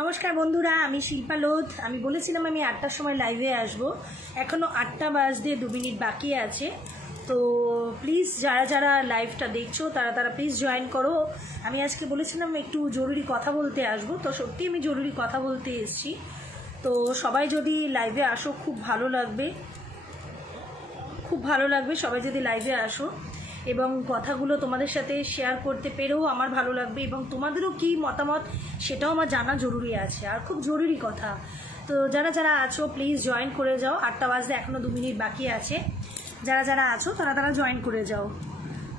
নমস্কার বন্ধুরা, আমি শিল্পা লোধ। আমি বলেছিলাম আমি 8টার সময় লাইভে আসব। এখনও 8টা বাজতে 2 মিনিট বাকি আছে। তো প্লিজ যারা যারা লাইভটা দেখছো তারা প্লিজ জয়েন করো। আমি আজকে বলেছিলাম একটু জরুরি কথা বলতে আসবো, তো সত্যি আমি জরুরি কথা বলতে এসেছি। তো সবাই যদি লাইভে আসো খুব ভালো লাগবে, সবাই যদি লাইভে আসো এবং কথাগুলো তোমাদের সাথে শেয়ার করতে পেরেও আমার ভালো লাগবে, এবং তোমাদেরও কি মতামত সেটাও আমার জানা জরুরি আছে, আর খুব জরুরি কথা। তো যারা যারা আছো প্লিজ জয়েন করে যাও। 8টা বাজতে এখনও 2 মিনিট বাকি আছে। যারা যারা আছো তারা জয়েন করে যাও।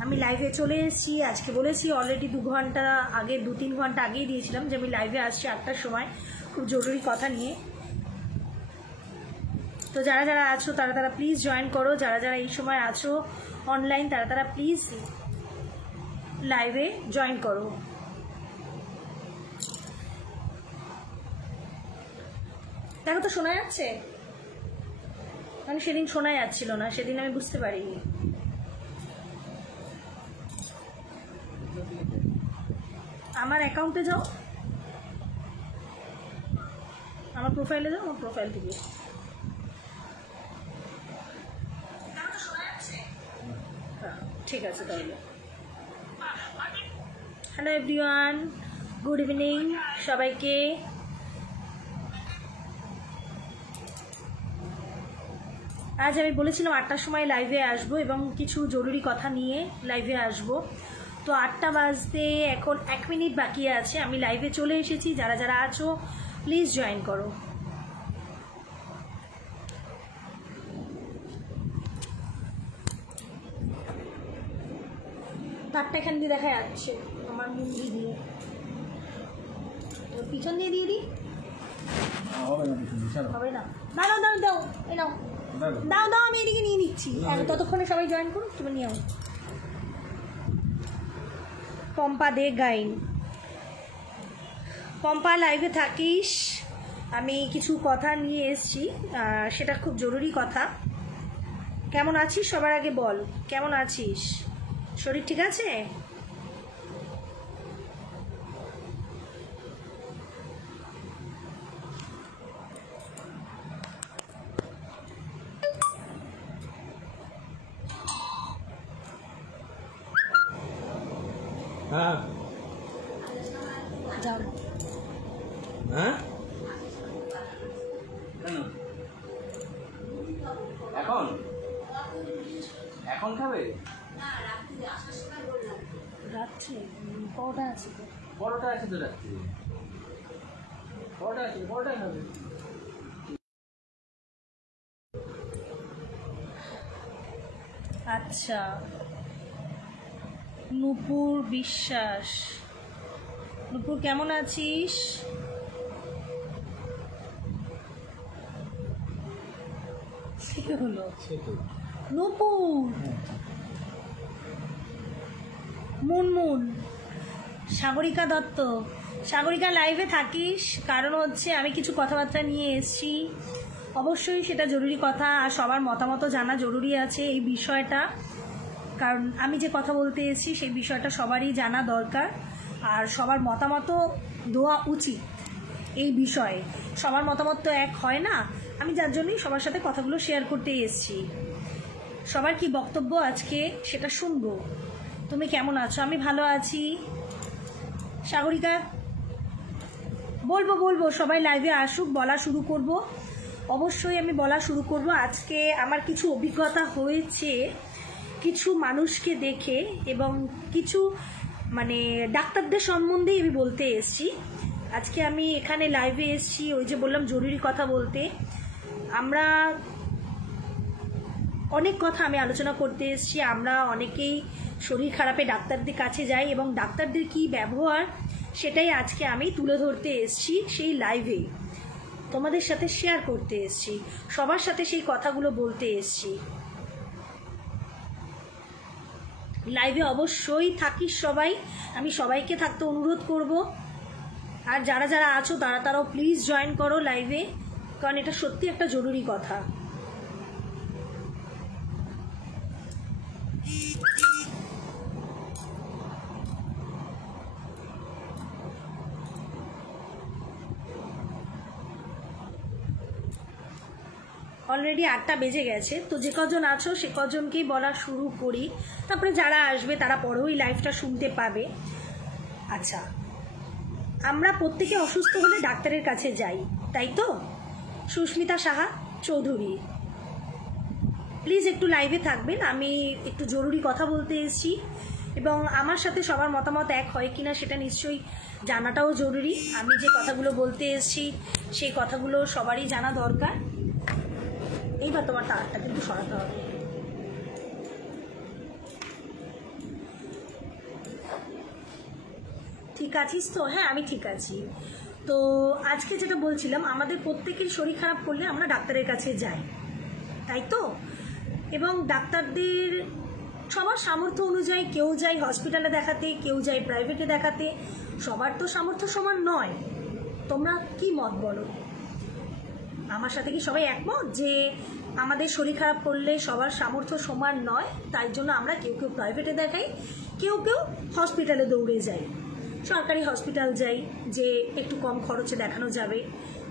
আমি লাইভে চলে এসেছি। আজকে বলেছি অলরেডি 2 ঘন্টা আগে, 2-3 ঘন্টা আগেই দিয়েছিলাম যে আমি লাইভে আসছি 8টার সময় খুব জরুরি কথা নিয়ে। তো যারা যারা আছো তারা প্লিজ জয়েন করো। যারা যারা এই সময় আছো অনলাইন তারা প্লিজ লাইভে জয়েন করো। দেখো তো শোনা যাচ্ছে? মানে সেদিন শোনা যাচ্ছিল না, সেদিন আমি বুঝতে পারিনি। আমার অ্যাকাউন্টে যাও, আমার প্রোফাইলে যাও, আমার প্রোফাইল থেকে ঠিক আছে তাহলে। হ্যালো এভরিওয়ান, গুড ইভিনিং সবাইকে। আজ আমি বলেছিলাম 8টার সময় লাইভে আসবো এবং কিছু জরুরি কথা নিয়ে লাইভে আসবো। তো 8টা বাজতে এখন 1 মিনিট বাকি আছে। আমি লাইভে চলে এসেছি। যারা যারা আছো প্লিজ জয়েন করো। তারটা এখান দিয়ে দেখা যাচ্ছে আমার মুন্ডি দিয়ে, পিছন দিয়ে দিয়ে দিই। হবে না, দাও দাও দাও, এই নাও, দাও দাও, আমি এদিকে নিয়ে নিচ্ছি। ততক্ষণে সবাই জয়েন করুন, তুমি নিও। পম্পা দে গাইন, পম্পা লাইভে থাকিস। আমি কিছু কথা নিয়ে এসছি, সেটা খুব জরুরি কথা। কেমন আছিস সবার আগে বল, কেমন আছিস? শরীর ঠিক আছে? হ্যাঁ যাও। হ্যাঁ কেন এখন এখন খাবে? রাত্রে পরোটা আছে তো, পরোটা আছে তো রাত্রে, পরোটা আছে, পরোটাই খাবে। আচ্ছা। নূপুর বিশ্বাস, নূপুর কেমন আছিস? কি হলো নূপুর? মুনমুন, সাগরিকা দত্ত, সাগরিকা লাইভে থাকিস? কারণ হচ্ছে আমি কিছু কথাবার্তা নিয়ে এসেছি, অবশ্যই সেটা জরুরি কথা, আর সবার মতামত জানা জরুরি আছে এই বিষয়টা। কারণ আমি যে কথা বলতে এসেছি সেই বিষয়টা সবারই জানা দরকার, আর সবার মতামত দেওয়া উচিত এই বিষয়ে। সবার মতামত তো এক হয় না, আমি যার জন্যই সবার সাথে কথাগুলো শেয়ার করতে এসেছি। সবার কি বক্তব্য আজকে সেটা শুনবো। তুমি কেমন আছো? আমি ভালো আছি। সাগরিকা, বলবো সবাই লাইভে আসুক, বলা শুরু করব। অবশ্যই আমি বলা শুরু করব। আজকে আমার কিছু অভিজ্ঞতা হয়েছে কিছু মানুষকে দেখে, এবং কিছু মানে ডাক্তারদের সম্বন্ধে আমি বলতে এসেছি। আজকে আমি এখানে লাইভে এসেছি ওই যে বললাম জরুরি কথা বলতে। আমরা অনেক কথা আমি আলোচনা করতে এসেছি। আমরা অনেকেই শরীর খারাপে ডাক্তারদের কাছে যাই, এবং ডাক্তারদের কি ব্যবহার সেটাই আজকে আমি তুলে ধরতে এসেছি সেই লাইভে, তোমাদের সাথে শেয়ার করতে এসেছি, সবার সাথে সেই কথাগুলো বলতে এসেছি। লাইভে অবশ্যই থাকিস সবাই, আমি সবাইকে থাকতে অনুরোধ করব। আর যারা যারা আছো তারাও প্লিজ জয়েন করো লাইভে, কারণ এটা সত্যি একটা জরুরি কথা। অলরেডি 8টা বেজে গেছে। তো যে কজন আছো সে কজনকেই বলা শুরু করি, তারপরে যারা আসবে তারা পরেও এই লাইভটা শুনতে পাবে। আচ্ছা, আমরা প্রত্যেকে অসুস্থ হলে ডাক্তারের কাছে যাই, তাই তো? সুস্মিতা সাহা চৌধুরী, প্লিজ একটু লাইভে থাকবেন, আমি একটু জরুরি কথা বলতে এসেছি এবং আমার সাথে সবার মতামত এক হয় কিনা সেটা নিশ্চয়ই জানাটাও জরুরি। আমি যে কথাগুলো বলতে এসেছি সেই কথাগুলো সবারই জানা দরকার। এইবার তোমার তারটা কিন্তু সরাতে হবে। ঠিক আছিস তো? হ্যাঁ, আমি ঠিক আছি। তো আজকে যেটা বলছিলাম, আমাদের প্রত্যেকের শরীর খারাপ করলে আমরা ডাক্তারের কাছে যাই, তাই তো? এবং ডাক্তারদের সবার সামর্থ্য অনুযায়ী কেউ যায় হসপিটালে দেখাতে, কেউ যায় প্রাইভেটে দেখাতে। সবার তো সামর্থ্য সমান নয়। তোমরা কি মত বলো? আমার সাথে কি সবাই একমত যে আমাদের শরীর খারাপ করলে সবার সামর্থ্য সমান নয়, তাই জন্য আমরা কেউ কেউ প্রাইভেটে দেখাই, কেউ কেউ হসপিটালে দৌড়ে যাই, সরকারি হসপিটাল যাই যে একটু কম খরচে দেখানো যাবে।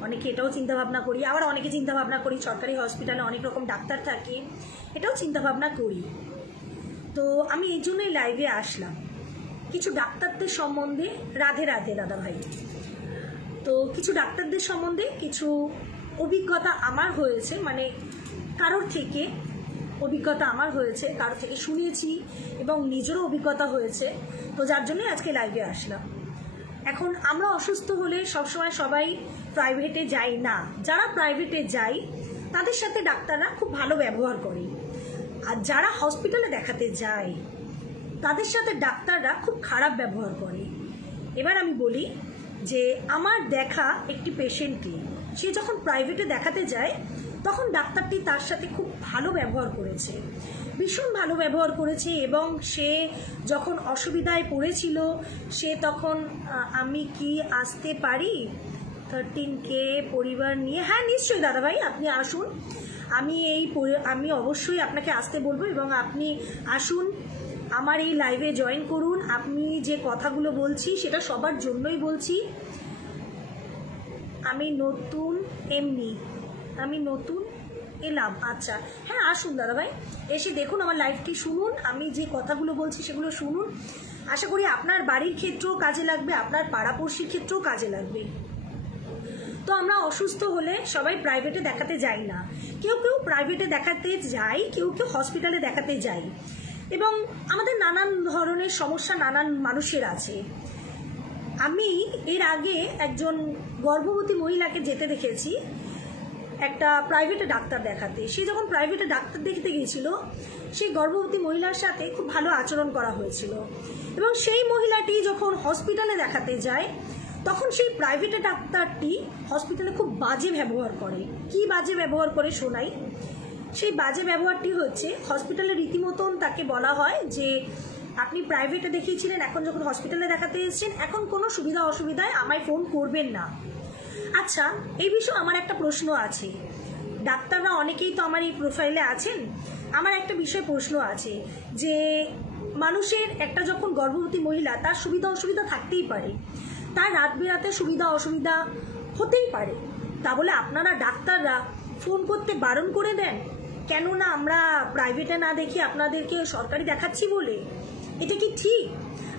অনেকে এটাও চিন্তাভাবনা করি, আবার অনেকে চিন্তাভাবনা করি সরকারি হসপিটালে অনেক রকম ডাক্তার থাকে, এটাও চিন্তাভাবনা করি। তো আমি এই জন্যই লাইভে আসলাম কিছু ডাক্তারদের সম্বন্ধে। রাধে রাধে দাদা ভাই। তো কিছু ডাক্তারদের সম্বন্ধে কিছু অভিজ্ঞতা আমার হয়েছে, মানে কারোর থেকে অভিজ্ঞতা আমার হয়েছে, কারোর থেকে শুনেছি এবং নিজেরও অভিজ্ঞতা হয়েছে। তো যার জন্যই আজকে লাইভে আসলাম। এখন আমরা অসুস্থ হলে সবসময় সবাই প্রাইভেটে যাই না। যারা প্রাইভেটে যায় তাদের সাথে ডাক্তাররা খুব ভালো ব্যবহার করে, আর যারা হসপিটালে দেখাতে যায় তাদের সাথে ডাক্তাররা খুব খারাপ ব্যবহার করে। এবার আমি বলি যে আমার দেখা একটি পেশেন্টকে সে যখন প্রাইভেটে দেখাতে যায় তখন ডাক্তারটি তার সাথে খুব ভালো ব্যবহার করেছে, ভীষণ ভালো ব্যবহার করেছে। এবং সে যখন অসুবিধায় পড়েছিল সে তখন আমি কি আসতে পারি 13K পরিবার নিয়ে? হ্যাঁ নিশ্চয়ই দাদাভাই, আপনি আসুন। আমি অবশ্যই আপনাকে আসতে বলবো এবং আপনি আসুন, আমার এই লাইভে জয়েন করুন। আপনি যে কথাগুলো বলছি সেটা সবার জন্যই বলছি। আমি নতুন এলাম। আচ্ছা, হ্যাঁ আসুন দাদাভাই, এসে দেখুন আমার লাইভটি শুনুন, আমি যে কথাগুলো বলছি সেগুলো শুনুন। আশা করি আপনার বাড়ির ক্ষেত্রেও কাজে লাগবে, আপনার পাড়াপড়শির ক্ষেত্রেও কাজে লাগবে। তো আমরা অসুস্থ হলে সবাই প্রাইভেটে দেখাতে যাই না, কেউ কেউ প্রাইভেটে দেখাতে যায়, কেউ কেউ হসপিটালে দেখাতে যায়। এবং আমাদের নানান ধরনের সমস্যা নানান মানুষের আছে। আমি এর আগে একজন গর্ভবতী মহিলাকে যেতে দেখেছি একটা প্রাইভেটে ডাক্তার দেখাতে। সে যখন প্রাইভেটে ডাক্তার দেখতে গিয়েছিল সেই গর্ভবতী মহিলার সাথে খুব ভালো আচরণ করা হয়েছিল। এবং সেই মহিলাটি যখন হসপিটালে দেখাতে যায় তখন সেই প্রাইভেটে ডাক্তারটি হসপিটালে খুব বাজে ব্যবহার করে। কি বাজে ব্যবহার করে শোনাই। সেই বাজে ব্যবহারটি হচ্ছে, হসপিটালে রীতিমতন তাকে বলা হয় যে আপনি প্রাইভেটে দেখিয়েছিলেন, এখন যখন হসপিটালে দেখাতে এসেছেন এখন কোনো সুবিধা অসুবিধায় আমায় ফোন করবেন না। আচ্ছা, এই বিষয়ে আমার একটা প্রশ্ন আছে। ডাক্তাররা অনেকেই তো আমার এই প্রোফাইলে আছেন। আমার একটা বিষয়ে প্রশ্ন আছে যে মানুষের একটা যখন গর্ভবতী মহিলা, তার সুবিধা অসুবিধা থাকতেই পারে, তার রাত বেরাতে সুবিধা অসুবিধা হতেই পারে। তা বলে আপনারা ডাক্তাররা ফোন করতে বারণ করে দেন কেননা আমরা প্রাইভেটে না দেখি আপনাদেরকে সরকারি দেখাচ্ছি বলে? এটা কি ঠিক?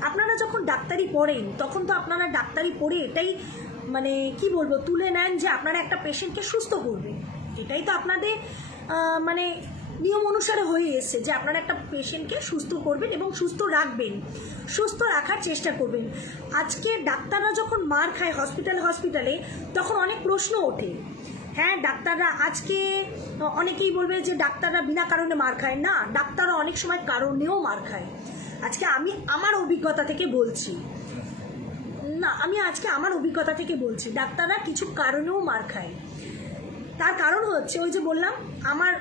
আপনারা যখন ডাক্তারি পড়েন তখন তো আপনারা ডাক্তারি পড়ে এটাই মানে কি বলবো তুলে নেন যে আপনারা একটা পেশেন্টকে সুস্থ করবেন। এটাই তো আপনাদের মানে নিয়ম অনুসারে হয়ে এসছে যে আপনারা একটা পেশেন্টকে সুস্থ করবেন এবং সুস্থ রাখবেন, সুস্থ রাখার চেষ্টা করবেন। আজকে ডাক্তাররা যখন মার খায় হসপিটালে তখন অনেক প্রশ্ন ওঠে। হ্যাঁ, ডাক্তাররা আজকে অনেকেই বলবে যে ডাক্তাররা বিনা কারণে মার খায় না, ডাক্তাররা অনেক সময় কারণেও মার খায়। আজকে আমি আমার অভিজ্ঞতা থেকে বলছি, ডাক্তাররা কিছু কারণেও মার খায়। তার কারণ হচ্ছে ওই যে বললাম, আমার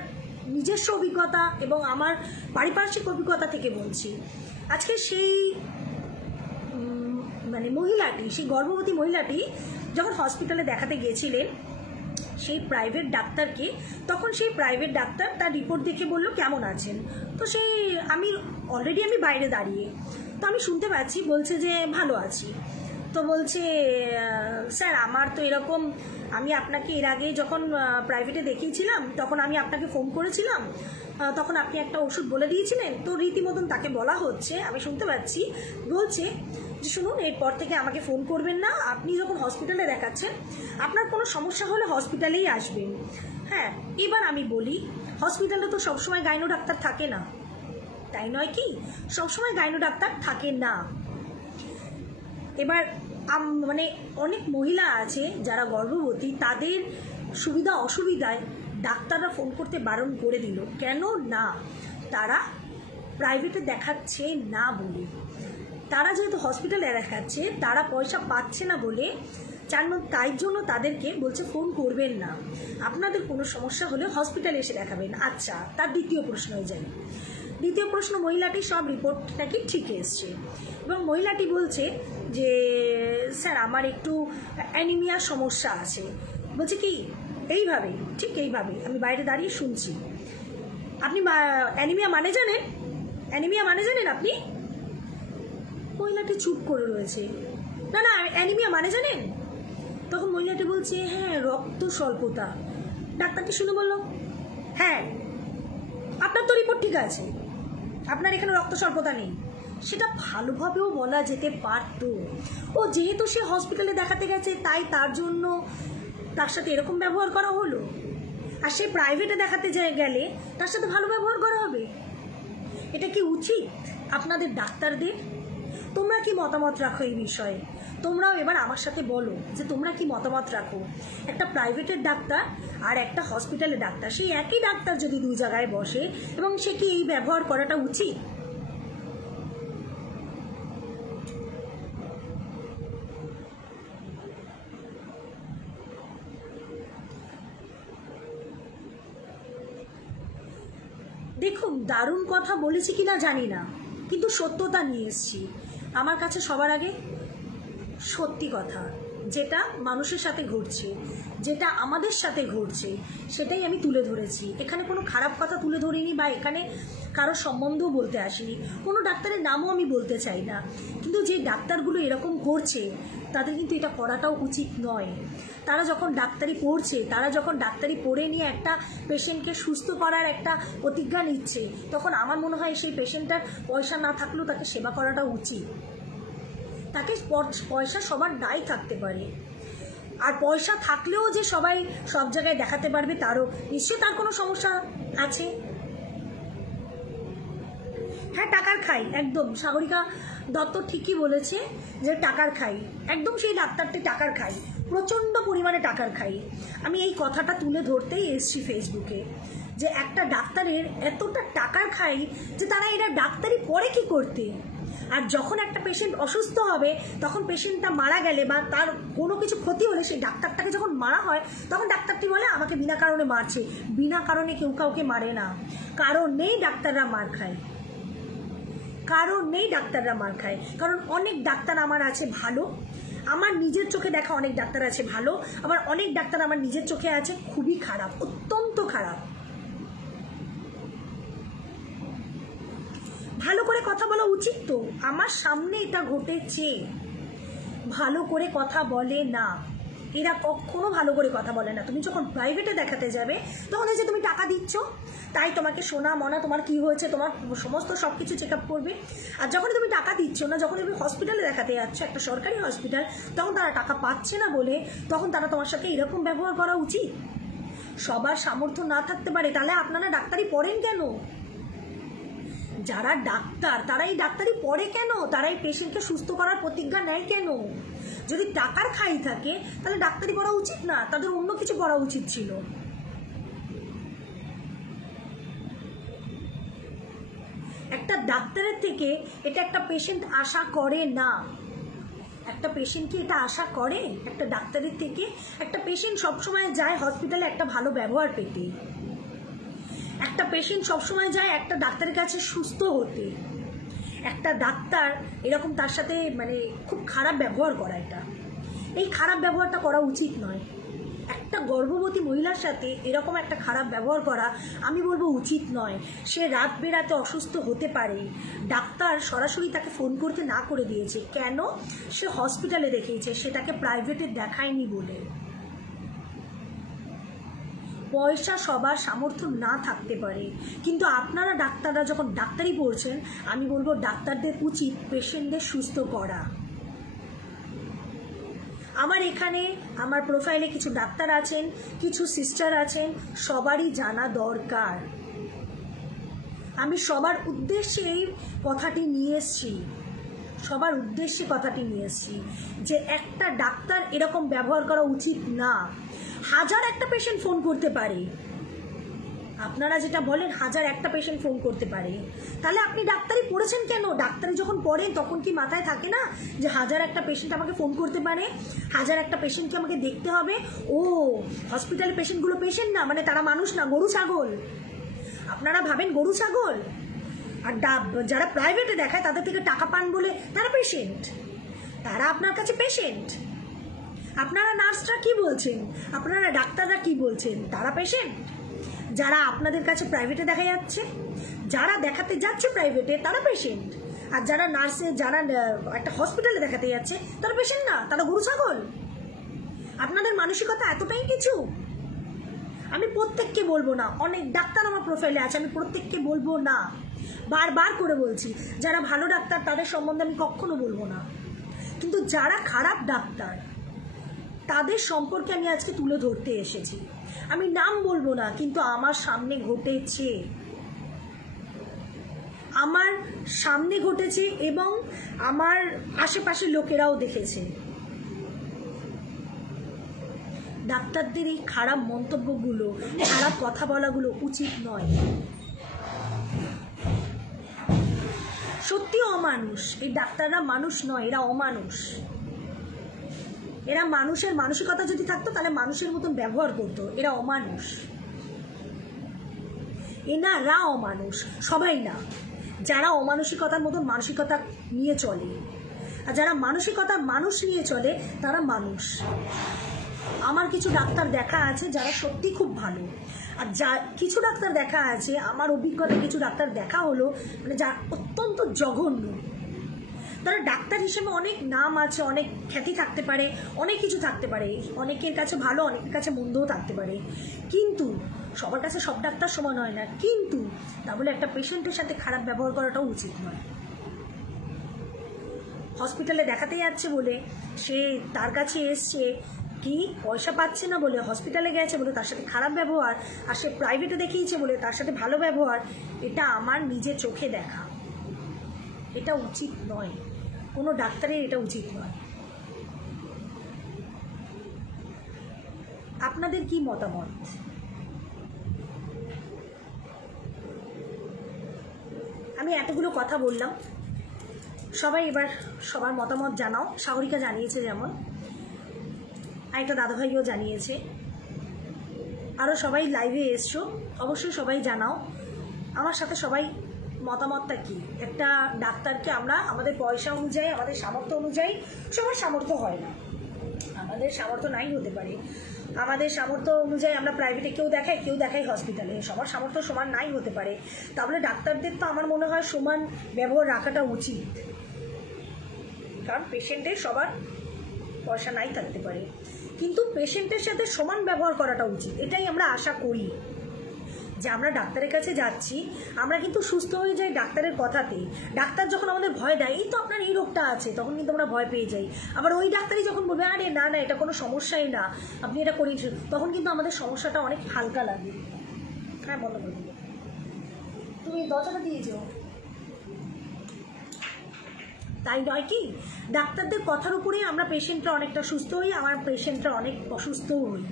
নিজস্ব অভিজ্ঞতা এবং আমার পারিপার্শ্বিক অভিজ্ঞতা থেকে বলছি। আজকে সেই মানে মহিলাটি, সেই গর্ভবতী মহিলাটি যখন হসপিটালে দেখাতে গিয়েছিলেন সেই প্রাইভেট ডাক্তারকে, তখন সেই প্রাইভেট ডাক্তার তার রিপোর্ট দেখে বলল কেমন আছেন। তো সেই আমি বাইরে দাঁড়িয়ে, তো আমি শুনতে পাচ্ছি বলছে যে ভালো আছি। তো বলছে স্যার আমার তো এরকম, আমি আপনাকে এর আগে যখন প্রাইভেটে দেখিয়েছিলাম তখন আমি আপনাকে ফোন করেছিলাম, তখন আপনি একটা ওষুধ বলে দিয়েছিলেন। তো রীতিমতন তাকে বলা হচ্ছে, আমি শুনতে পাচ্ছি, বলছে যে শুনুন এরপর থেকে আমাকে ফোন করবেন না, আপনি যখন হসপিটালে দেখাচ্ছেন আপনার কোনো সমস্যা হলে হসপিটালেই আসবেন। হ্যাঁ, এবার আমি বলি হসপিটালে তো সবসময় গাইনো ডাক্তার থাকে না, তাই নয় কি? সবসময় গাইনো ডাক্তার থাকে না। এবার মানে অনেক মহিলা আছে যারা গর্ভবতী, তাদের সুবিধা অসুবিধায় ডাক্তাররা ফোন করতে বারণ করে দিল। কেন না? তারা প্রাইভেটে দেখাচ্ছে না বলে, তারা যেহেতু হসপিটালে দেখাচ্ছে তারা পয়সা পাচ্ছে না বলে, তাই জন্য তাদেরকে বলছে ফোন করবেন না, আপনাদের কোনো সমস্যা হলে হসপিটালে এসে দেখাবেন। আচ্ছা, তার দ্বিতীয় প্রশ্ন হয়ে যায়। দ্বিতীয় প্রশ্ন, মহিলাটি সব রিপোর্ট নাকি ঠিক এসছে এবং মহিলাটি বলছে যে স্যার আমার একটু অ্যানিমিয়ার সমস্যা আছে। বলছে কি এইভাবে, ঠিক এইভাবে, আমি বাইরে দাঁড়িয়ে শুনছি। আপনি অ্যানিমিয়া মানে জানেন? অ্যানিমিয়া মানে জানেন আপনি? মহিলাটি চুপ করে রয়েছে। না না, অ্যানিমিয়া মানে জানেন? তখন মহিলাটি বলছে হ্যাঁ, রক্ত স্বল্পতা। ডাক্তারটি শুনে বলল হ্যাঁ, আপনার তো রিপোর্ট ঠিক আছে, আপনার এখানে রক্ত স্বল্পতা নেই। সেটা ভালোভাবেও বলা যেতে পারত। ও যেহেতু সে হসপিটালে দেখাতে গেছে তাই তার জন্য তার সাথে এরকম ব্যবহার করা হলো, আর সে প্রাইভেটে দেখাতে গেলে তার সাথে ভালো ব্যবহার করা হবে। এটা কি উচিত আপনাদের ডাক্তারদের? তোমরা কি মতামত রাখো এই বিষয়ে? তোমরাও এবার আমার সাথে বলো যে তোমরা কি মতামত রাখো। একটা প্রাইভেটের ডাক্তার আর একটা হসপিটালের ডাক্তার, সেই একই ডাক্তার যদি দুই জায়গায় বসে, এবং সে কি এই ব্যবহার করাটা উচিত? দেখুন, দারুণ কথা বলেছি কিনা জানি না, কিন্তু সত্যতা নিয়ে এসেছি। আমার কাছে সবার আগে সত্যি কথা, যেটা মানুষের সাথে ঘটছে, যেটা আমাদের সাথে ঘটছে, সেটাই আমি তুলে ধরেছি। এখানে কোনো খারাপ কথা তুলে ধরিনি বা এখানে কারো সম্বন্ধও বলতে আসিনি, কোনো ডাক্তারের নামও আমি বলতে চাই না। কিন্তু যে ডাক্তারগুলো এরকম করছে তাদের কিন্তু এটা করাটাও উচিত নয়। তারা যখন ডাক্তারি পড়ছে, তারা যখন ডাক্তারি পড়ে নিয়ে একটা পেশেন্টকে সুস্থ করার একটা প্রতিজ্ঞা নিচ্ছে, তখন আমার মনে হয় সেই পেশেন্টটার পয়সা না থাকলেও তাকে সেবা করাটা উচিত। তাকে পয়সা সবার নাই থাকতে পারে, আর পয়সা থাকলেও যে সবাই সব জায়গায় দেখাতে পারবে তারও নিশ্চয়ই তার কোনো সমস্যা আছে। হ্যাঁ, টাকার খাই, একদম সাগরিকা দত্ত ঠিকই বলেছে যে টাকার খাই, একদম সেই ডাক্তারটি টাকার খাই, প্রচণ্ড পরিমাণে টাকার খাই। আমি এই কথাটা তুলে ধরতেই এসছি ফেসবুকে, যে একটা ডাক্তারের এতটা টাকার খাই যে তারা এরা ডাক্তারি পড়ে কি করতে। আর যখন একটা পেশেন্ট অসুস্থ হবে, তখন পেশেন্টটা মারা গেলে বা তার কোনো কিছু ক্ষতি হলে সেই ডাক্তারটাকে যখন মারা হয়, তখন ডাক্তারটি বলে আমাকে বিনা কারণে মারছে। বিনা কারণে কেউ কাউকে মারে না, কারণ নেই ডাক্তাররা মার খায়, কারণ নেই ডাক্তাররা মার খায়। কারণ অনেক ডাক্তার আমার আছে ভালো, আমার নিজের চোখে দেখা অনেক ডাক্তার আছে ভালো, আবার অনেক ডাক্তার আমার নিজের চোখে আছে খুবই খারাপ, অত্যন্ত খারাপ। ভালো করে কথা বলা উচিত তো। আমার সামনে এটা ঘটেছে, ভালো করে কথা বলে না এরা, কখনো ভালো করে কথা বলে না। তুমি যখন প্রাইভেটে দেখাতে যাবে তখন এই যে তুমি টাকা দিচ্ছ, তাই তোমাকে সোনা মনা তোমার কি হয়েছে তোমার সমস্ত সব কিছু চেক আপ করবে। আর যখন তুমি টাকা দিচ্ছ না, যখন তুমি হসপিটালে দেখাতে যাচ্ছ, একটা সরকারি হসপিটাল, তখন তারা টাকা পাচ্ছে না বলে তখন তারা তোমার সাথে এরকম ব্যবহার করা উচিত? সবার সামর্থ্য না থাকতে পারে, তাহলে আপনারা ডাক্তারি পড়েন কেন? যারা ডাক্তার তারাই ডাক্তারি পড়ে কেন? তারাই পেশেন্টকে সুস্থ করার প্রতিজ্ঞা নেয় কেন? যদি টাকার খাই থাকে তাহলে ডাক্তারি পড়া উচিত না, তাদের অন্য কিছু পড়া উচিত ছিল। একটা ডাক্তারের থেকে এটা একটা পেশেন্ট আশা করে না। একটা পেশেন্ট কি এটা আশা করে একটা ডাক্তারের থেকে? একটা পেশেন্ট সবসময় যায় হসপিটালে একটা ভালো ব্যবহার পেতে, একটা পেশেন্ট সবসময় যায় একটা ডাক্তারের কাছে সুস্থ হতে। একটা ডাক্তার এরকম তার সাথে মানে খুব খারাপ ব্যবহার করা, এই খারাপ ব্যবহারটা করা উচিত নয়। একটা গর্ভবতী মহিলার সাথে এরকম একটা খারাপ ব্যবহার করা আমি বলবো উচিত নয়। সে রাত বেরাতে অসুস্থ হতে পারে, ডাক্তার সরাসরি তাকে ফোন করতে না করে দিয়েছে, কেন? সে হসপিটালে দেখিয়েছে, সেটাকে প্রাইভেটে দেখায়নি বলে। পয়সা সবার সামর্থ্য না থাকতে পারে, কিন্তু আপনারা ডাক্তাররা যখন ডাক্তারি পড়ছেন, আমি বলবো ডাক্তারদের উচিত পেশেন্টদের সুস্থ করা। আমার এখানে আমার প্রোফাইলে কিছু ডাক্তার আছেন, কিছু সিস্টার আছেন, সবারই জানা দরকার। আমি সবার উদ্দেশ্যে এই কথাটি নিয়ে এসেছি, সবার উদ্দেশ্যে কথাটি নিয়ে এসেছি যে একটা ডাক্তার এরকম ব্যবহার করা উচিত না। হাজার একটা পেশেন্ট ফোন করতে পারে, আপনারা যেটা বলেন হাজার একটা পেশেন্ট ফোন করতে পারে, তাহলে আপনি ডাক্তারি পড়েছেন কেন? ডাক্তারি যখন পড়েন তখন কি মাথায় থাকে না যে হাজার একটা পেশেন্ট আমাকে ফোন করতে পারে, হাজার একটা পেশেন্টকে আমাকে দেখতে হবে? ও হসপিটালের পেশেন্টগুলো পেশেন্ট না, মানে তারা মানুষ না, গরু ছাগল। আপনারা ভাবেন গরু ছাগল? আর যারা প্রাইভেটে দেখায় তাদের থেকে টাকা পান বলে তারা পেশেন্ট, তারা আপনার কাছে পেশেন্ট। আপনারা নার্সরা কি বলছেন, আপনারা ডাক্তাররা কি বলছেন? তারা পেশেন্ট। যারা আপনাদের কাছে প্রাইভেটে দেখা যাচ্ছে, যারা দেখাতে যাচ্ছে প্রাইভেটে, তারা পেশেন্ট। আর যারা নার্সে, যারা একটা হসপিটালে দেখাতে যাচ্ছে, তারা পেশেন্ট না, তারা গরু ছাগল। আপনাদের মানসিকতা এতটাই কিছু। আমি প্রত্যেককে বলবো না, অনেক ডাক্তার আমার প্রোফাইলে আছে, আমি প্রত্যেককে বলবো না, বারবার করে বলছি। যারা ভালো ডাক্তার তাদের সম্বন্ধে আমি কখনো বলবো না, কিন্তু যারা খারাপ ডাক্তার তাদের সম্পর্কে আমি আজকে তুলে ধরতে এসেছি। আমি নাম বলবো না, কিন্তু আমার সামনে ঘটেছে, আমার সামনে ঘটেছে এবং আমার আশেপাশের লোকেরাও দেখেছে। ডাক্তারদের এই খারাপ মন্তব্যগুলো, খারাপ কথা বলাগুলো উচিত নয়। সত্যি অমানুষ, এই ডাক্তাররা মানুষ নয়, এরা অমানুষ। এরা মানুষের মানসিকতা যদি থাকতো তাহলে মানুষের মতন ব্যবহার করতো। এরা অমানুষ, এনারা অমানুষ, সবাই না। যারা অমানসিকতার মতন মানসিকতা নিয়ে চলে, আর যারা মানসিকতা মানুষ নিয়ে চলে, তারা মানুষ। আমার কিছু ডাক্তার দেখা আছে যারা সত্যি খুব ভালো, আর যা কিছু ডাক্তার দেখা আছে, আমার অভিজ্ঞতায় কিছু ডাক্তার দেখা হলো মানে যা অত্যন্ত জঘন্য। তারা ডাক্তার হিসেবে অনেক নাম আছে, অনেক খ্যাতি থাকতে পারে, অনেক কিছু থাকতে পারে, অনেকের কাছে ভালো, অনেকের কাছে মন্দও থাকতে পারে, কিন্তু সবার কাছে সব ডাক্তার সমান হয় না। কিন্তু তা বলে একটা পেশেন্টের সাথে খারাপ ব্যবহার করাটাও উচিত নয়। হসপিটালে দেখাতে যাচ্ছে বলে সে তার কাছে এসছে, কি পয়সা পাচ্ছে না বলে হসপিটালে গেছে বলে তার সাথে খারাপ ব্যবহার, আর সে প্রাইভেটে দেখিয়েছে বলে তার সাথে ভালো ব্যবহার, এটা আমার নিজের চোখে দেখা। এটা উচিত নয়, কোনো ডাক্তারের এটা উচিত নয়। আপনাদের কি মতামত? আমি এতগুলো কথা বললাম, সবাই এবার সবার মতামত জানাও। সাগরিকা জানিয়েছে, যেমন আরেকটা দাদাভাইও জানিয়েছে, আরও সবাই লাইভে এসছো, অবশ্যই সবাই জানাও আমার সাথে সবাই মতামতটা কি। একটা ডাক্তারকে আমরা আমাদের পয়সা অনুযায়ী, আমাদের সামর্থ্য অনুযায়ী, সবার সামর্থ্য হয় না, আমাদের সামর্থ্য নাই হতে পারে, আমাদের সামর্থ্য অনুযায়ী আমরা প্রাইভেটে কেউ দেখাই হসপিটালে, সবার সামর্থ্য সমান নাই হতে পারে। তাহলে ডাক্তারদের তো আমার মনে হয় সমান ব্যবহার রাখাটা উচিত, কারণ পেশেন্টের সবার পয়সা নাই থাকতে পারে, কিন্তু পেশেন্টের সাথে সমান ব্যবহার করাটা উচিত। এটাই আমরা আশা করি যে আমরা ডাক্তারের কাছে যাচ্ছি, আমরা কিন্তু সুস্থ হয়ে যাই ডাক্তারের কথাতে। ডাক্তার যখন আমাদের ভয় দেয়, এই তো আপনার এই রোগটা আছে, তখন কিন্তু আমরা ভয় পেয়ে যাই। আবার ওই ডাক্তারই যখন বলবে আরে না না এটা কোনো সমস্যাই না, আপনি এটা করিয়ে, তখন কিন্তু আমাদের সমস্যাটা অনেক হালকা লাগে। হ্যাঁ বন্ধ করে দিল, তুমি দরজাটা দিয়েছো। তাই নয় কি? ডাক্তারদের কথার উপরেই আমরা পেশেন্টরা অনেকটা সুস্থ হই, আমার পেশেন্টরা অনেক অসুস্থও হই।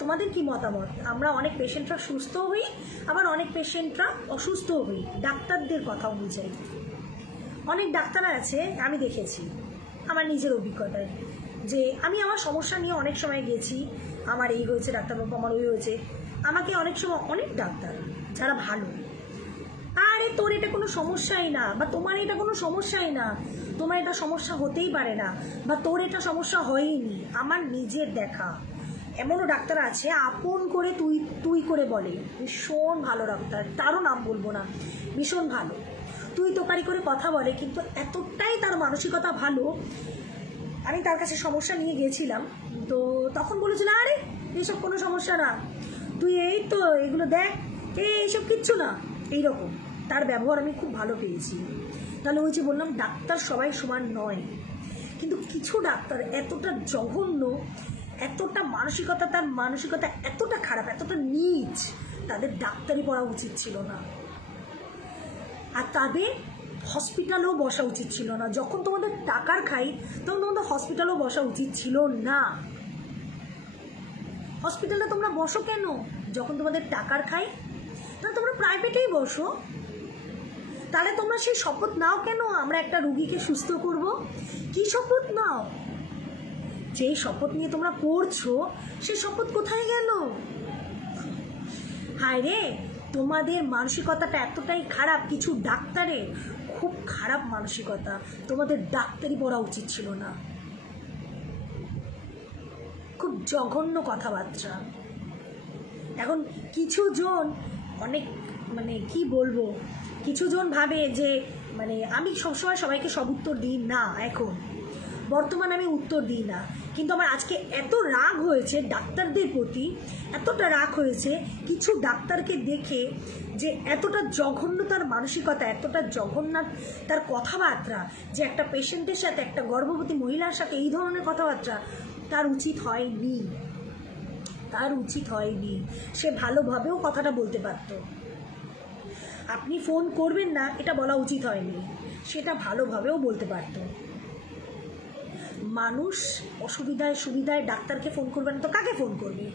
তোমাদের কি মতামত? আমরা অনেক পেশেন্টরা সুস্থ হই, আবার অনেক পেশেন্টরা অসুস্থ হই ডাক্তারদের কথা অনুযায়ী। অনেক ডাক্তার আছে আমি দেখেছি আমার নিজের অভিজ্ঞতায়, যে আমি আমার সমস্যা নিয়ে অনেক সময় গেছি, আমার এই হয়েছে ডাক্তারবাবু, আমার ওই হয়েছে, আমাকে অনেক সময় অনেক ডাক্তার যারা ভালো, আরে তোর এটা কোনো সমস্যাই না, বা তোমার এটা কোনো সমস্যাই না, তোমার এটা সমস্যা হতেই পারে না, বা তোর এটা সমস্যা হয়নি। আমার নিজের দেখা, এমনও ডাক্তার আছে আপন করে তুই তুই করে বলে, ভীষণ ভালো ডাক্তার, তারও নাম বলবো না, ভীষণ ভালো, তুই তোকারি করে কথা বলে, কিন্তু এতটাই তার মানসিকতা ভালো। আমি তার কাছে সমস্যা নিয়ে গিয়েছিলাম, তো তখন বলেছিল আরে এইসব কোনো সমস্যা না, তুই এই তো এগুলো দেখ, এইসব কিচ্ছু না, এইরকম তার ব্যবহার আমি খুব ভালো পেয়েছি। তাহলে ওই যে বললাম ডাক্তার সবাই সমান নয়, কিন্তু কিছু ডাক্তার এতটা জঘন্য, এতটা মানসিকতা, তার মানসিকতা এতটা খারাপ, এতটা নীচ, তাদের ডাক্তারি পড়া উচিত ছিল না, আর তাদের হসপিটালেও বসা উচিত ছিল না। যখন তোমাদের টাকার খাই তখন তোমাদের হসপিটালেও বসা উচিত ছিল না। হসপিটালে তোমরা বসো কেন? যখন তোমাদের টাকার খাই, তাহলে তোমরা প্রাইভেটেই বসো। তাহলে তোমরা সেই শপথ নাও কেন আমরা একটা রুগীকে সুস্থ করব? কি শপথ নাও? যেই শপথ নিয়ে তোমরা পড়ছো সেই শপথ কোথায় গেল? হায় রে, তোমাদের মানসিকতাটা এতটাই খারাপ, কিছু ডাক্তারের খুব খারাপ মানসিকতা, তোমাদের ডাক্তারি পড়া উচিত ছিল না। খুব জঘন্য কথাবার্তা। এখন কিছু জন অনেক মানে কি বলবো, কিছু জন ভাবে যে মানে আমি সবসময় সবাইকে সব উত্তর দিই না, এখন বর্তমানে আমি উত্তর দিই না, কিন্তু আমার আজকে এত রাগ হয়েছে ডাক্তারদের প্রতি, এতটা রাগ হয়েছে কিছু ডাক্তারকে দেখে, যে এতটা জঘন্য তার মানসিকতা, এতটা জঘন্য তার কথাবার্তা, যে একটা পেশেন্টের সাথে, একটা গর্ভবতী মহিলার সাথে এই ধরনের কথাবার্তা তার উচিত হয়নি, তার উচিত হয়নি। সে ভালোভাবেও কথাটা বলতে পারত। আপনি ফোন করবেন না এটা বলা উচিত হয়নি, সেটা ভালোভাবেও বলতে পারত। মানুষ অসুবিধায় সুবিধায় ডাক্তারকে ফোন করবে না তো কাকে ফোন করবে?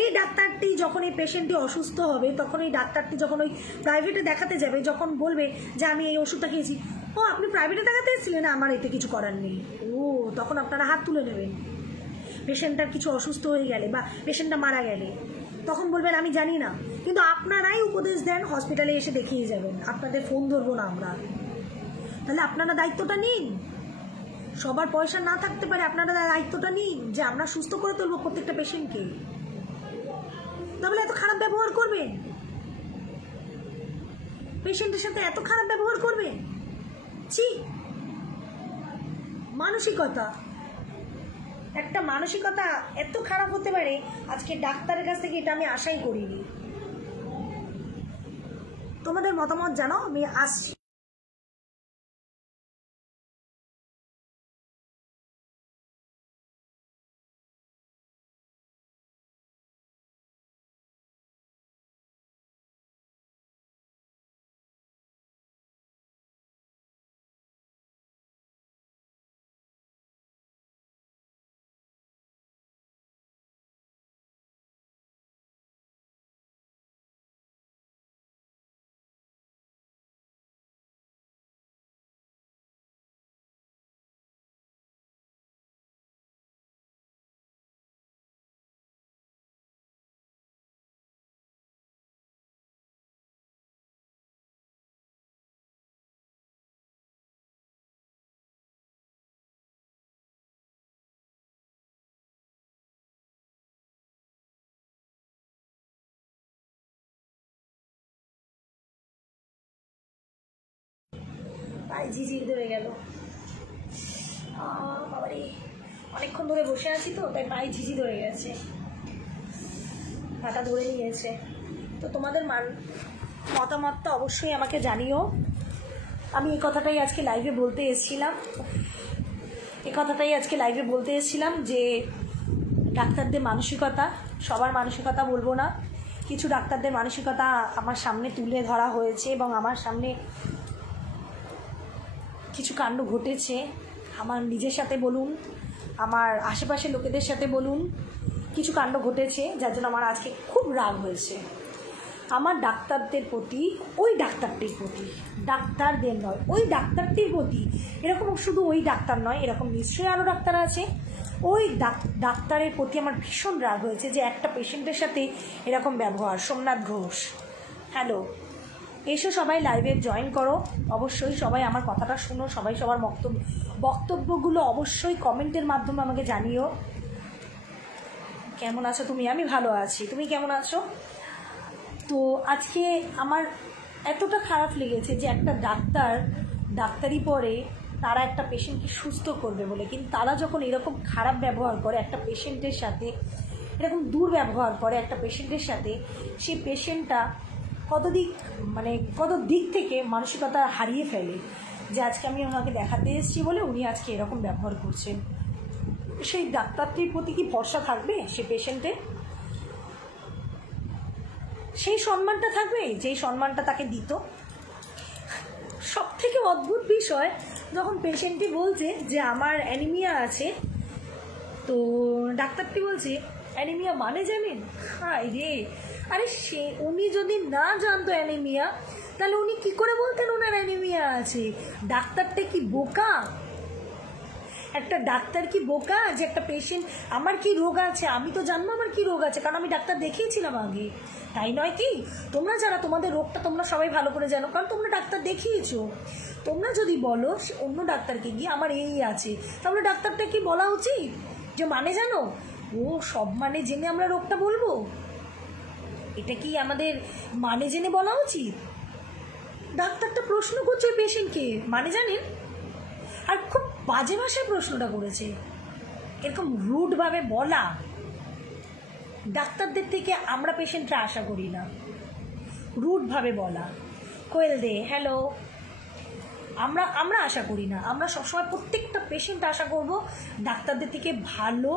এই ডাক্তারটি যখন এই পেশেন্টটি অসুস্থ হবে, তখন এই ডাক্তারটি যখন ওই প্রাইভেটে দেখাতে যাবে, যখন বলবে যে আমি এই ওষুধটা খেয়েছি, ও আপনি প্রাইভেটে দেখাতে এসেছিলেন, আমার এতে কিছু করার নেই, ও তখন আপনারা হাত তুলে নেবেন। পেশেন্টটার কিছু অসুস্থ হয়ে গেলে বা পেশেন্টটা মারা গেলে তখন বলবেন আমি জানি না, কিন্তু আপনারাই উপদেশ দেন হসপিটালে এসে দেখিয়ে যাবেন, আপনাদের ফোন ধরবো না আমরা। তাহলে আপনারা দায়িত্বটা নিন। সবার পয়সা না থাকতে পারে, আপনারা দায়িত্বটা নিন যে আমরা সুস্থ করে তুলবো প্রত্যেকটা পেশেন্টকে। তাহলে এত খারাপ ব্যবহার করবেন, পেশেন্টের সাথে এত খারাপ ব্যবহার করবেন? ছি, মানসিকতা, একটা মানসিকতা এত খারাপ হতে পারে আজকে ডাক্তারের কাছ থেকে, এটা আমি আশাই করিনি। তোমাদের মতামত জানাও, আমি আসছি। পায়ে ঝিঝির ধরে গেল, বাবারে অনেকক্ষণ ধরে বসে আছি তো তাই পায়ে ঝিঝি ধরে গেছে, পাটা ধরে নিয়েছে। তো তোমাদের মতামতটা অবশ্যই আমাকে জানিও। আমি এই কথাটাই আজকে লাইভে বলতে এসেছিলাম, যে ডাক্তারদের মানসিকতা, সবার মানসিকতা বলবো না, কিছু ডাক্তারদের মানসিকতা আমার সামনে তুলে ধরা হয়েছে এবং আমার সামনে কিছু কাণ্ড ঘটেছে। আমার নিজের সাথে বলুন, আমার আশেপাশের লোকেদের সাথে বলুন, কিছু কাণ্ড ঘটেছে যার জন্য আমার আজকে খুব রাগ হয়েছে। আমার ডাক্তারদের প্রতি, ওই ডাক্তারটির প্রতি, ডাক্তারদের নয় ওই ডাক্তারটির প্রতি, এরকম শুধু ওই ডাক্তার নয়, এরকম নিশ্চয়ই আরও ডাক্তার আছে, ওই ডাক্তারের প্রতি আমার ভীষণ রাগ হয়েছে যে একটা পেশেন্টের সাথে এরকম ব্যবহার। সোমনাথ ঘোষ, হ্যালো, এসো সবাই লাইভে জয়েন করো, অবশ্যই সবাই আমার কথাটা শুনো, সবাই সবার বক্তব্যগুলো অবশ্যই কমেন্টের মাধ্যমে আমাকে জানিও। কেমন আছো তুমি? আমি ভালো আছি, তুমি কেমন আছো? তো আজকে আমার এতটা খারাপ লেগেছে যে একটা ডাক্তারি পড়ে তারা একটা পেশেন্টকে সুস্থ করবে বলে, কিন্তু তারা যখন এরকম খারাপ ব্যবহার করে একটা পেশেন্টের সাথে, এরকম দুর্ব্যবহার করে একটা পেশেন্টের সাথে, সেই পেশেন্টটা কত দিক থেকে মানসিকতা হারিয়ে ফেলে। যে আজকে আমি ওনাকে দেখাতে এসেছি বলে উনি আজকে এরকম ব্যবহার করছেন, সেই ডাক্তারটির প্রতি কি ভরসা থাকবে সে পেশেন্টের? সেই সম্মানটা থাকবে যেই সম্মানটা তাকে দিত? সব থেকে অদ্ভুত বিষয়, যখন পেশেন্টটি বলছে যে আমার অ্যানিমিয়া আছে, তো ডাক্তারটি বলছে অ্যানিমিয়া মানে জানেন? হায় রে, আরে উনি যদি না জানতো অ্যানিমিয়া, তাহলে উনি কি করে বলতেন ওনার অ্যানিমিয়া আছে? ডাক্তারটা কি বোকা? একটা ডাক্তার কি বোকা যে একটা পেশেন্ট আমার কি রোগ আছে আমি তো জানবো আমার কি রোগ আছে, কারণ আমি ডাক্তার দেখিয়েছিলাম আগে, তাই নয় কি? তোমরা যারা তোমাদের রোগটা তোমরা সবাই ভালো করে জানো, কারণ তোমরা ডাক্তার দেখিয়েছো। তোমরা যদি বলো অন্য ডাক্তারকে গিয়ে আমার এই আছে, তাহলে ডাক্তারটা কি বলা উচিত যে মানে জানো? ও সব মানে জেনে আমরা রোগটা বলবো? এটা কি আমাদের মানে জেনে বলা উচিত? ডাক্তারটা প্রশ্ন করছে ওই পেশেন্টকে মানে জানেন, আর খুব বাজে ভাষায় প্রশ্নটা করেছে। এরকম রুডভাবে বলা ডাক্তারদের থেকে আমরা পেশেন্টরা আশা করি না। রুডভাবে বলা, কোয়েল দে, হ্যালো, আমরা আশা করি না। আমরা সবসময় প্রত্যেকটা পেশেন্ট আশা করব ডাক্তারদের থেকে ভালো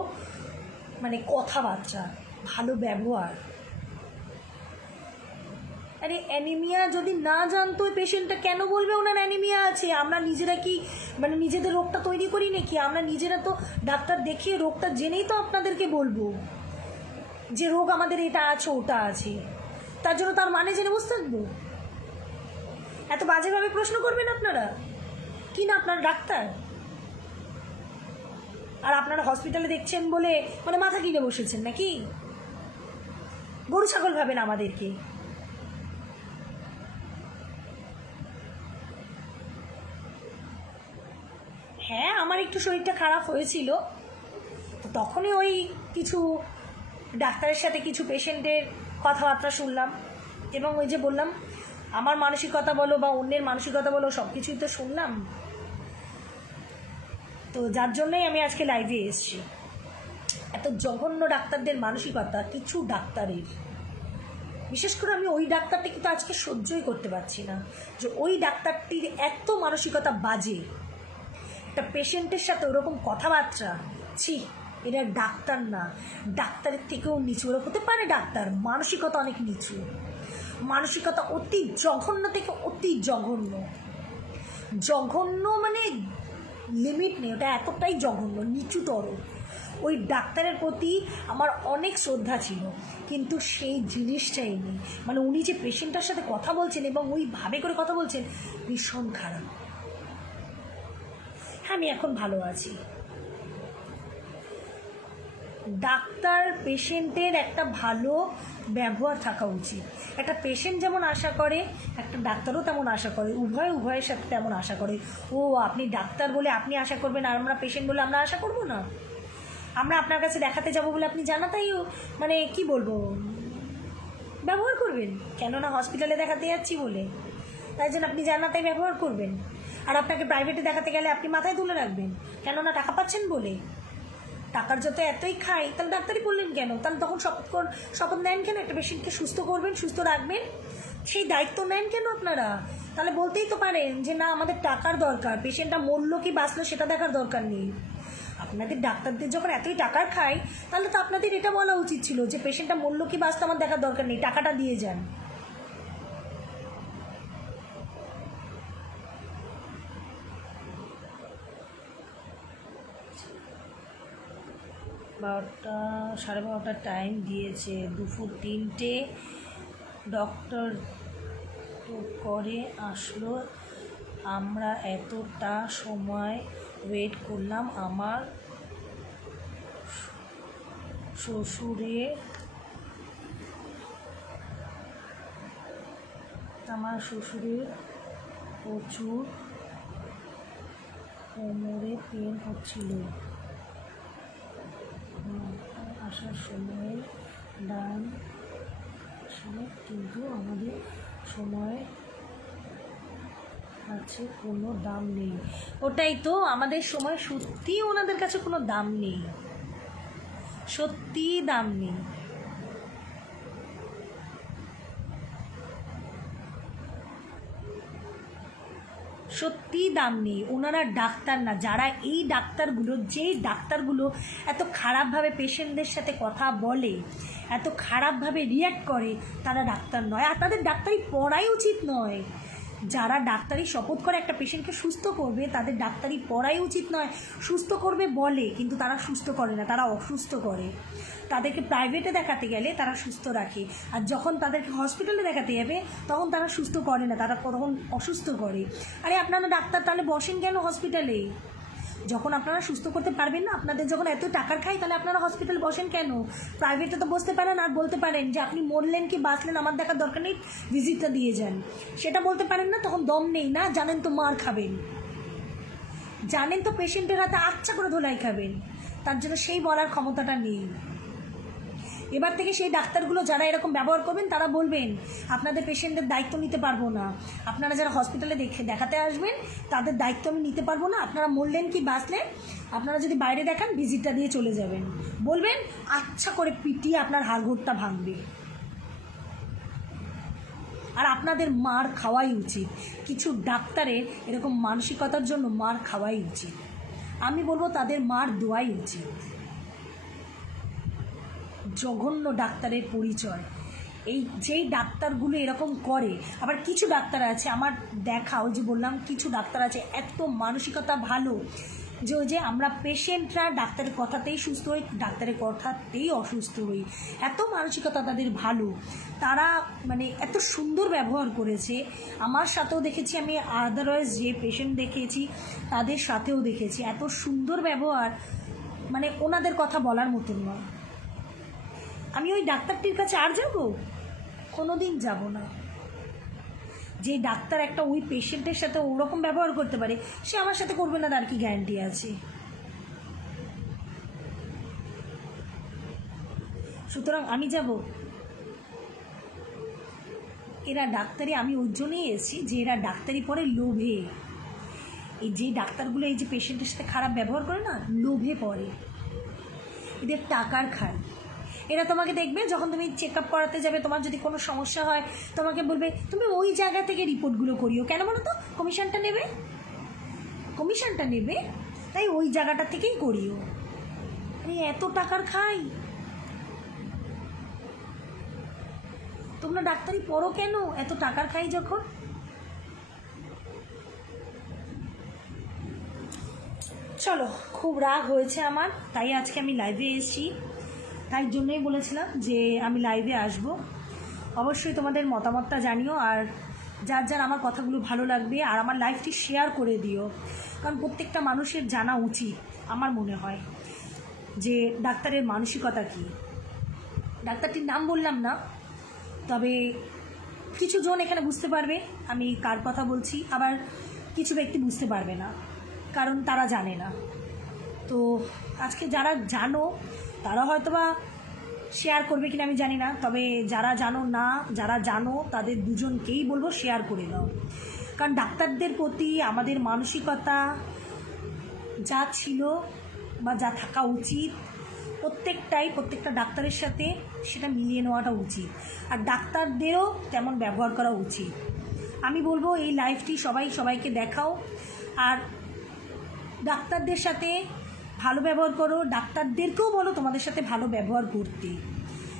কথাবার্তা, ভালো ব্যবহার। আরে অ্যানিমিয়া যদি না জানতো ওই পেশেন্টটা কেন বলবে ওনার অ্যানিমিয়া আছে? আমরা নিজেরা কি নিজেদের রোগটা তৈরি করি নাকি? আমরা নিজেরা তো ডাক্তার দেখিয়ে রোগটা জেনেই তো আপনাদেরকে বলবো যে রোগ আমাদের এটা আছে ওটা আছে, তার জন্য তার মানে জেনে বসে থাকবো? এত বাজেভাবে প্রশ্ন করবেন আপনারা কি না? আপনারা ডাক্তার আর আপনারা হসপিটালে দেখছেন বলে মাথা কিনে বসেছেন নাকি? গরু ছাগল ভাবেন আমাদেরকে? হ্যাঁ, আমার একটু শরীরটা খারাপ হয়েছিল, তো তখনই ওই কিছু ডাক্তারের সাথে কিছু পেশেন্টের কথাবার্তা শুনলাম, এবং ওই যে বললাম আমার মানসিকতা বলো বা অন্যের মানসিকতা বলো সব কিছুই তো শুনলাম। তো যার জন্যই আমি আজকে লাইভে এসেছি। এত জঘন্য ডাক্তারদের মানসিকতা, কিছু ডাক্তারের, বিশেষ করে আমি ওই ডাক্তারটা কিন্তু আজকে সহ্যই করতে পারছি না যে ওই ডাক্তারটির এত মানসিকতা বাজে, একটা পেশেন্টের সাথে ওরকম কথাবার্তা। ছি, এরা ডাক্তার না, ডাক্তারের থেকেও নিচু। ওরা হতে পারে ডাক্তার, মানসিকতা অনেক নিচু, মানসিকতা অতি জঘন্য থেকে অতি জঘন্য। জঘন্য লিমিট নেই, ওটা এতটাই জঘন্য, নিচুতর। ওই ডাক্তারের প্রতি আমার অনেক শ্রদ্ধা ছিল, কিন্তু সেই জিনিসটাই নেই। উনি যে পেশেন্টের সাথে কথা বলছেন এবং ওইভাবে করে কথা বলছেন, ভীষণ খারাপ। আমি এখন ভালো আছি। ডাক্তার পেশেন্টের একটা ভালো ব্যবহার থাকা উচিত। একটা পেশেন্ট যেমন আশা করে, একটা ডাক্তারও তেমন আশা করে, উভয়ের সাথে তেমন আশা করে। ও আপনি ডাক্তার বলে আপনি আশা করবেন, আর আমরা পেশেন্ট বলে আমরা আশা করব না? আমরা আপনার কাছে দেখাতে যাব বলে আপনি জানাতেই কি বলবো ব্যবহার করবেন? কেননা হসপিটালে দেখাতে যাচ্ছি বলে, তাই জন্য আপনি জানাতেই ব্যবহার করবেন। আর আপনাকে প্রাইভেটে দেখাতে গেলে আপনি মাথায় তুলে রাখবেন, কেননা টাকা পাচ্ছেন বলে। টাকার যত এতই খাই, তাহলে ডাক্তারি করলেন কেন? তাহলে তখন শপথ নেন কেন একটা পেশেন্টকে সুস্থ করবেন, সুস্থ রাখবেন? সেই দায়িত্ব নেন কেন আপনারা? তাহলে বলতেই তো পারেন যে না, আমাদের টাকার দরকার, পেশেন্টটা মরলো কি বাঁচলো সেটা দেখার দরকার নেই। আপনাদের ডাক্তারদের যখন এতই টাকার খায়, তাহলে তো আপনাদের এটা বলা উচিত ছিল যে পেশেন্টটা মরলো কি বাঁচলো আমার দেখার দরকার নেই, টাকাটা দিয়ে যান। সাড়ে 12টার টাইম দিয়েছে, দুপুর 3টে ডক্টর তো করে আসলো। আমরা এতটা সময় ওয়েট করলাম। আমার শ্বশুরের প্রচুর কোমরে পেন হচ্ছিল। আসার সময় দাম কিন্তু আমাদের সময় আছে কোনো দাম নেই। ওটাই তো, আমাদের সময় সত্যিই ওনাদের কাছে কোনো দাম নেই, সত্যিই দাম নেই। সত্যিই দাম নেই। ওনারা ডাক্তার না। যারা এই ডাক্তারগুলো, যেই ডাক্তারগুলো এত খারাপভাবে পেশেন্টদের সাথে কথা বলে, এত খারাপভাবে রিয়্যাক্ট করে, তারা ডাক্তার নয়, আর তাদের ডাক্তারি পড়াই উচিত নয়। যারা ডাক্তারি শপথ করে একটা পেশেন্টকে সুস্থ করবে, তাদের ডাক্তারি পড়াই উচিত নয়। সুস্থ করবে বলে, কিন্তু তারা সুস্থ করে না, তারা অসুস্থ করে। তাদেরকে প্রাইভেটে দেখাতে গেলে তারা সুস্থ রাখে, আর যখন তাদেরকে হসপিটালে দেখাতে যাবে তখন তারা সুস্থ করে না, তারা তখন অসুস্থ করে। আরে আপনারা ডাক্তার, তাহলে বসেন কেন হসপিটালে? যখন আপনারা সুস্থ করতে পারবেন না, আপনাদের যখন এত টাকার খাই, তাহলে আপনারা হসপিটালে বসেন কেন? প্রাইভেটে তো বসতে পারেন আর বলতে পারেন যে আপনি মরলেন কি বাঁচলেন আমার দেখার দরকার নেই, ভিজিটটা দিয়ে যান। সেটা বলতে পারেন না, তখন দম নেই না, জানেন তো মার খাবেন, জানেন তো পেশেন্টের হাতে আচ্ছা করে ধোলাই খাবেন, তার জন্য সেই বলার ক্ষমতাটা নেই। এবার থেকে সেই ডাক্তারগুলো যারা এরকম ব্যবহার করবেন, তারা বলবেন আপনাদের পেশেন্টের দায়িত্ব নিতে পারবো না, আপনারা যারা হসপিটালে দেখাতে আসবেন তাদের দায়িত্ব আমি নিতে পারবো না, আপনারা মরলেন কি বাঁচলেন আপনারা যদি বাইরে দেখান ভিজিটটা দিয়ে চলে যাবেন, বলবেন আচ্ছা করে পিটিয়ে আপনার হাড়গোড়টা ভাঙবে। আর আপনাদের মার খাওয়াই উচিত। কিছু ডাক্তারের এরকম মানসিকতার জন্য মার খাওয়াই উচিত। আমি বলবো তাদের মার দেওয়াই উচিত। জঘন্য ডাক্তারের পরিচয় এই, যেই ডাক্তারগুলো এরকম করে। আবার কিছু ডাক্তার আছে আমার দেখা, ওই যে বললাম কিছু ডাক্তার আছে এত মানসিকতা ভালো যে ওই যে আমরা পেশেন্টরা ডাক্তারের কথাতেই সুস্থ হই, ডাক্তারের কথাতেই অসুস্থ হই, এত মানসিকতা তাদের ভালো। তারা মানে এত সুন্দর ব্যবহার করেছে, আমার সাথেও দেখেছি, আমি আদারওয়াইজ যে পেশেন্ট দেখেছি তাদের সাথেও দেখেছি, এত সুন্দর ব্যবহার, মানে ওনাদের কথা বলার মতন নয়। আমি ওই ডাক্তারটির কাছে আর যাব? কোনোদিন যাব না। যে ডাক্তার একটা ওই পেশেন্টের সাথে ওরকম ব্যবহার করতে পারে, সে আমার সাথে করবে না, তার কি গ্যারান্টি আছে? সুতরাং আমি যাব? এরা ডাক্তারি, আমি ওই জন্যই এসেছি যে এরা ডাক্তারি পড়ে লোভে। এই যে ডাক্তারগুলো এই যে পেশেন্টের সাথে খারাপ ব্যবহার করে না, লোভে পড়ে, এদের টাকার খায়। এরা তোমাকে দেখবে যখন তুমি চেক আপ করাতে যাবে, তোমার যদি কোনো সমস্যা হয় তোমাকে বলবে তুমি ওই জায়গা থেকে রিপোর্টগুলো করিও। কেন বলো তো? কমিশনটা নেবে, কমিশনটা নেবে, তাই ওই জায়গাটা থেকেই করিও। আরে এত টাকার খাই, তোমরা ডাক্তারি পড়ো কেন এত টাকার খাই যখন? চলো, খুব রাগ হয়েছে আমার, তাই আজকে আমি লাইভে এসেছি। তাই জন্যই বলেছিলাম যে আমি লাইভে আসব। অবশ্যই তোমাদের মতামতটা জানিও, আর যার যার আমার কথাগুলো ভালো লাগবে আর আমার লাইভটি শেয়ার করে দিও, কারণ প্রত্যেকটা মানুষের জানা উচিত আমার মনে হয় যে ডাক্তারের মানসিকতা কী। ডাক্তারটির নাম বললাম না, তবে কিছু জন এখানে বুঝতে পারবে আমি কার কথা বলছি, আবার কিছু ব্যক্তি বুঝতে পারবে না, কারণ তারা জানে না। তো আজকে যারা জানো তারা হয়তোবা শেয়ার করবে কিনা আমি জানি না, তবে যারা জানো তাদের দুজনকেই বলবো শেয়ার করে দাও। কারণ ডাক্তারদের প্রতি আমাদের মানসিকতা যা ছিল বা যা থাকা উচিত প্রত্যেকটা ডাক্তারের সাথে সেটা মিলিয়ে নেওয়াটা উচিত, আর ডাক্তারদেরও তেমন ব্যবহার করা উচিত। আমি বলবো এই লাইভটি সবাইকে দেখাও, আর ডাক্তারদের সাথে ভালো ব্যবহার করো, ডাক্তারদেরকেও বলো তোমাদের সাথে ভালো ব্যবহার করতে,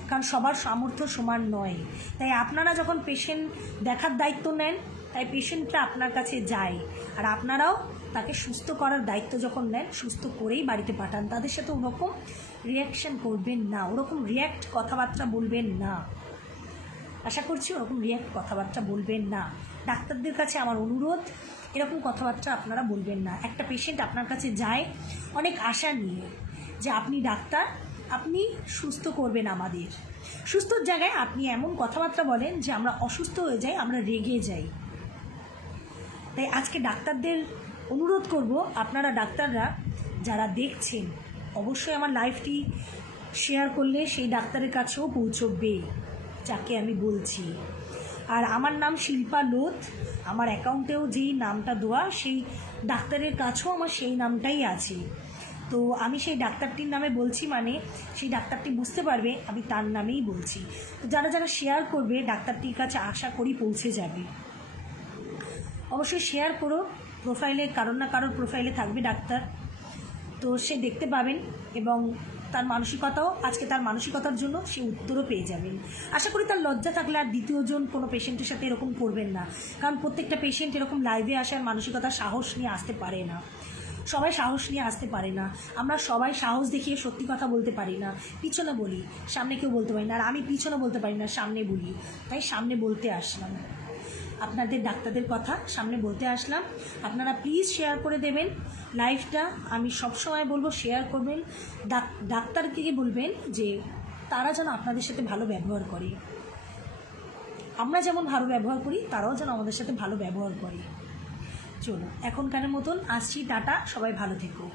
কারণ সবার সামর্থ্য সমান নয়। তাই আপনারা যখন পেশেন্ট দেখার দায়িত্ব নেন, তাই পেশেন্টরা আপনার কাছে যায়, আর আপনারাও তাকে সুস্থ করার দায়িত্ব যখন নেন, সুস্থ করেই বাড়িতে পাঠান। তাদের সাথে ওরকম রিয়াকশান করবেন না, ওরকম রিয়্যাক্ট কথাবার্তা বলবেন না। আশা করছি ওরকম রিয়্যাক্ট কথাবার্তা বলবেন না। ডাক্তারদের কাছে আমার অনুরোধ, এরকম কথাবার্তা আপনারা বলবেন না। একটা পেশেন্ট আপনার কাছে যায় অনেক আশা নিয়ে যে আপনি ডাক্তার, আপনি সুস্থ করবেন আমাদের। সুস্থর জায়গায় আপনি এমন কথাবার্তা বলেন যে আমরা অসুস্থ হয়ে যাই, আমরা রেগে যাই। তাই আজকে ডাক্তারদের অনুরোধ করব, আপনারা ডাক্তাররা যারা দেখছেন অবশ্যই আমার লাইভটি শেয়ার করলে সেই ডাক্তারের কাছেও পৌঁছবে যাকে আমি বলছি। আর আমার নাম শিল্পা লোধ, আমার অ্যাকাউন্টেও যেই নামটা দেওয়া সেই ডাক্তারের কাছেও আমার সেই নামটাই আছে। তো আমি সেই ডাক্তারটির নামে বলছি মানে সেই ডাক্তারটি বুঝতে পারবে আমি তার নামেই বলছি। তো যারা যারা শেয়ার করবে ডাক্তারটির কাছে আশা করি পৌঁছে যাবে। অবশ্যই শেয়ার করো, প্রোফাইলে কারোর না কারোর প্রোফাইলে থাকবে ডাক্তার, তো সে দেখতে পাবেন এবং তার মানসিকতাও, আজকে তার মানসিকতার জন্য সে উত্তরও পেয়ে যাবেন। আশা করি তার লজ্জা থাকলে আর দ্বিতীয়জন কোনো পেশেন্টের সাথে এরকম করবেন না, কারণ প্রত্যেকটা পেশেন্ট এরকম লাইভে আসার মানসিকতা সাহস নিয়ে আসতে পারে না, সবাই সাহস নিয়ে আসতে পারে না। আমরা সবাই সাহস দেখিয়ে সত্যি কথা বলতে পারি না, পিছনে বলি, সামনে কেউ বলতে পারি না। আর আমি পিছনে বলতে পারি না, সামনে বলি, তাই সামনে বলতে আসলাম, আপনাদের ডাক্তারদের কথা সামনে বলতে আসলাম। আপনারা প্লিজ শেয়ার করে দেবেন লাইভটা। আমি সবসময় বলবো শেয়ার করবেন, ডাক্তারকে বলবেন যে তারা যেন আপনাদের সাথে ভালো ব্যবহার করে, আমরা যেমন ভালো ব্যবহার করি তারাও যেন আমাদের সাথে ভালো ব্যবহার করে। চলো এখনকার মতন আসছি, টাটা, সবাই ভালো থেকো।